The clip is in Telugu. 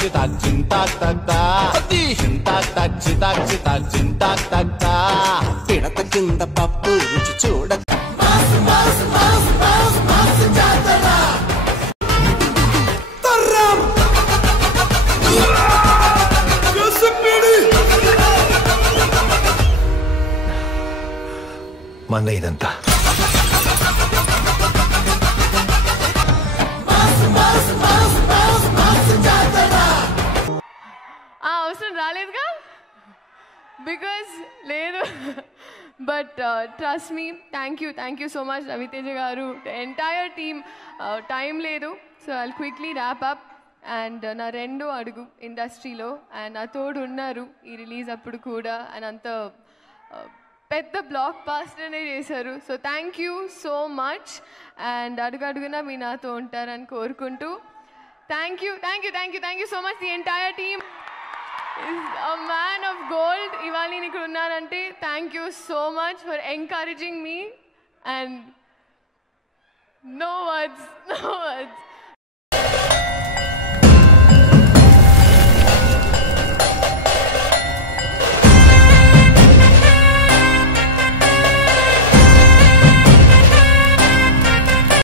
చితాక్ చింతాక్ తక్తా చింతాక్ తక్ చితాక్ చితాక్ చింతాక్ తక్తా పిడత కింద పప్పు రుచి చూడ మంద ఇదంతా అవసరం రాలేదుగా బికాజ్ లేదు but trust me thank you so much Raviteja గారు ఎంటైర్ టీమ్ టైం లేదు so I quickly wrap up and నా రెండో అడుగు ఇండస్ట్రీలో అండ్ నా తోడు ఉన్నారు ఈ రిలీజ్ అప్పుడు కూడా అండ్ అంత పెద్ద బ్లాక్ బాస్టర్నే చేశారు so thank you so much and అడుగడుగునా మీ నాతో ఉంటారని కోరుకుంటూ thank you so much the entire team is a man of gold. Ivali nikku unnarante thank you so much for encouraging me and no words